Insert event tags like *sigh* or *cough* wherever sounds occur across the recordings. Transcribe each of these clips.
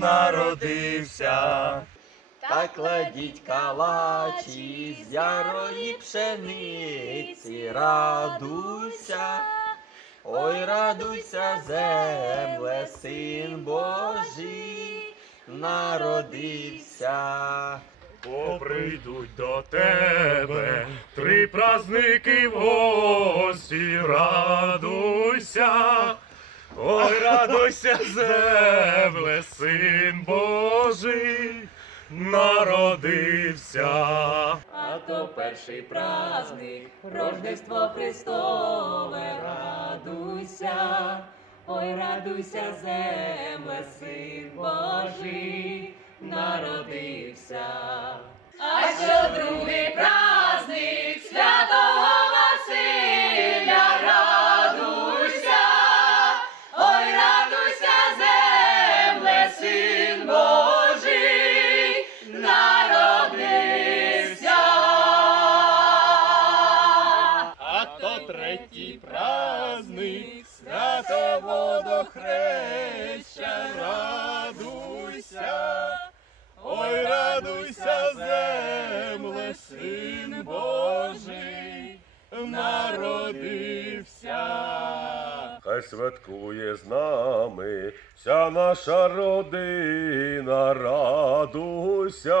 народився. Та кладіть калачі з ярої пшениці, радуйся, ой, радуйся, земле, син Божий народився. Бо прийдуть до тебе три праздники в гості, радуйся, ой, радуйся, земле, син Божий народився. А то перший праздник, Рождество Христове, радуйся, ой, радуйся, земле, син Божий, народився. А що другий праздник третій праздник, свято водохреща, радуйся, ой, радуйся, земле, син Божий, народився. Хай святкує з нами вся наша родина, радуйся,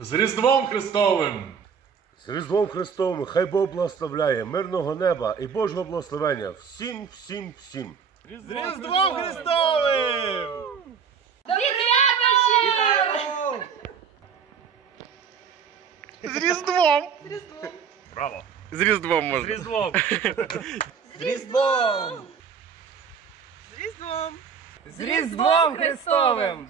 З Різдвом Христовим! З Різдвом Христовим хай Бог благословляє мирного неба і Божого благословення всім, всім, всім. З Різдвом Христовим! З Різдвом! Браво! З Різдвом можна. З Різдвом! *laughs* З Різдвом! З Різдвом Христовим!